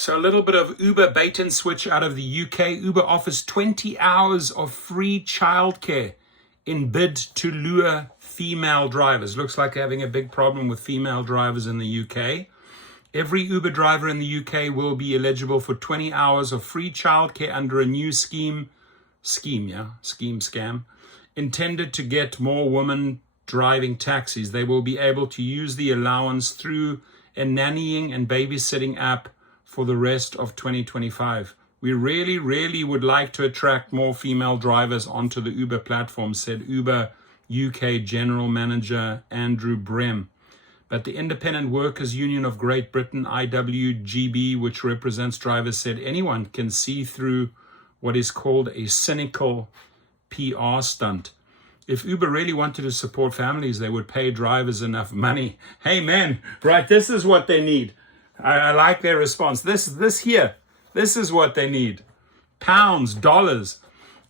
So a little bit of Uber bait and switch out of the UK. Uber offers 20 hours of free childcare in bid to lure female drivers. Looks like they're having a big problem with female drivers in the UK. Every Uber driver in the UK will be eligible for 20 hours of free childcare under a new scam, intended to get more women driving taxis. They will be able to use the allowance through a nannying and babysitting app for the rest of 2025. We really would like to attract more female drivers onto the Uber platform, said Uber UK General Manager Andrew Brem. But the Independent Workers Union of Great Britain, IWGB, which represents drivers, said anyone can see through what is called a cynical PR stunt. If Uber really wanted to support families, they would pay drivers enough money. Hey man, right, this is what they need. I like their response. This is what they need. Pounds, dollars.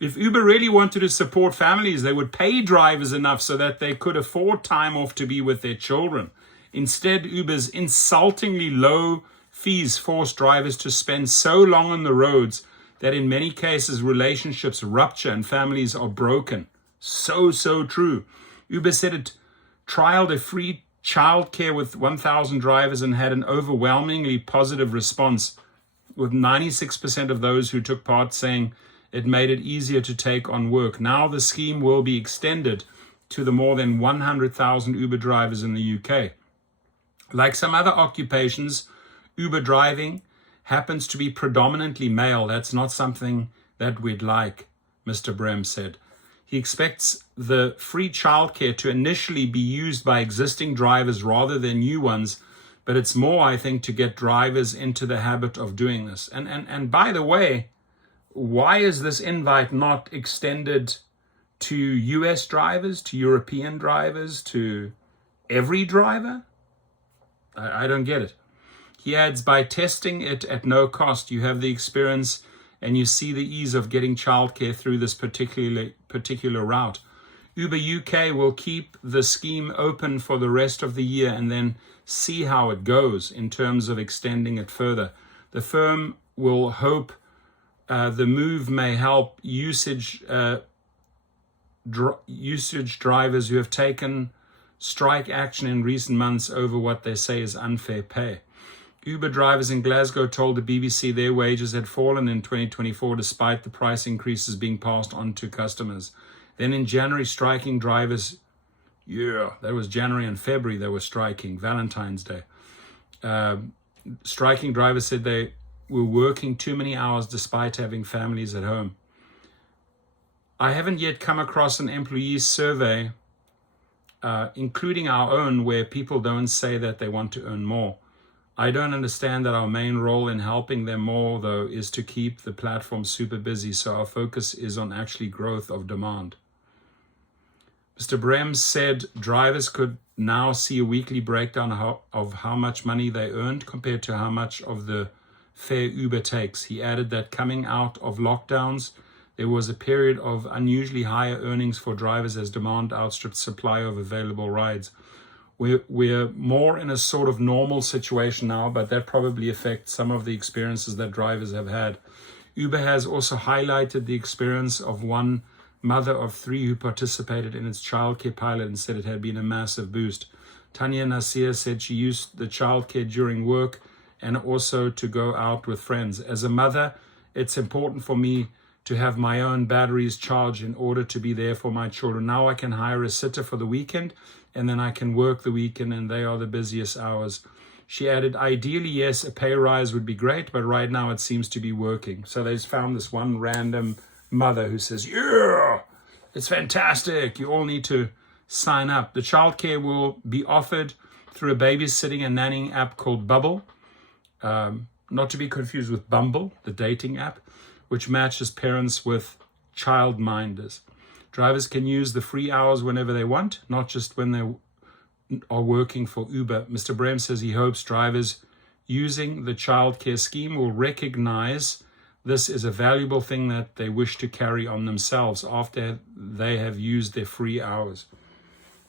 If Uber really wanted to support families, they would pay drivers enough so that they could afford time off to be with their children. Instead, Uber's insultingly low fees force drivers to spend so long on the roads that in many cases relationships rupture and families are broken. So true. Uber said it trialed a free childcare with 1,000 drivers and had an overwhelmingly positive response, with 96% of those who took part saying it made it easier to take on work. Now the scheme will be extended to the more than 100,000 Uber drivers in the UK. Like some other occupations, Uber driving happens to be predominantly male. That's not something that we'd like, Mr. Brem said. He expects the free childcare to initially be used by existing drivers rather than new ones, but it's more, I think, to get drivers into the habit of doing this. And by the way, why is this invite not extended to US drivers, to European drivers, to every driver? I don't get it. He adds, by testing it at no cost, you have the experience and you see the ease of getting childcare through this particular route. Uber UK will keep the scheme open for the rest of the year and then see how it goes in terms of extending it further. The firm will hope the move may help usage drivers who have taken strike action in recent months over what they say is unfair pay. Uber drivers in Glasgow told the BBC their wages had fallen in 2024 despite the price increases being passed on to customers. Then in January, striking drivers, that was January and February they were striking, Valentine's Day. Striking drivers said they were working too many hours despite having families at home. I haven't yet come across an employee survey, including our own, where people don't say that they want to earn more. I don't understand that our main role in helping them more, though, is to keep the platform super busy, so our focus is on actually growth of demand. Mr. Brem said drivers could now see a weekly breakdown of how much money they earned compared to how much of the fare Uber takes. He added that coming out of lockdowns, there was a period of unusually higher earnings for drivers as demand outstripped supply of available rides. We're more in a sort of normal situation now, but that probably affects some of the experiences that drivers have had. Uber has also highlighted the experience of one mother of three who participated in its childcare pilot and said it had been a massive boost. Tanya Nasir said she used the childcare during work and also to go out with friends. As a mother, it's important for me to have my own batteries charged in order to be there for my children. Now I can hire a sitter for the weekend and then I can work the weekend and they are the busiest hours. She added, ideally, yes, a pay rise would be great, but right now it seems to be working. So they found this one random mother who says, yeah, it's fantastic. You all need to sign up. The childcare will be offered through a babysitting and nannying app called Bubble, not to be confused with Bumble, the dating app, which matches parents with childminders. Drivers can use the free hours whenever they want, not just when they are working for Uber. Mr. Brem says he hopes drivers using the childcare scheme will recognize this is a valuable thing that they wish to carry on themselves after they have used their free hours.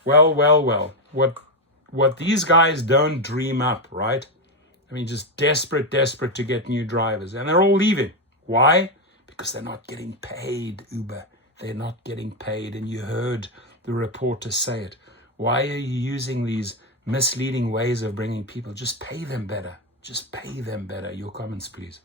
Well. What these guys don't dream up, right? I mean, just desperate to get new drivers. And they're all leaving. Why? Because they're not getting paid, Uber. They're not getting paid. And you heard the reporter say it. Why are you using these misleading ways of bringing people? Just pay them better. Just pay them better. Your comments, please.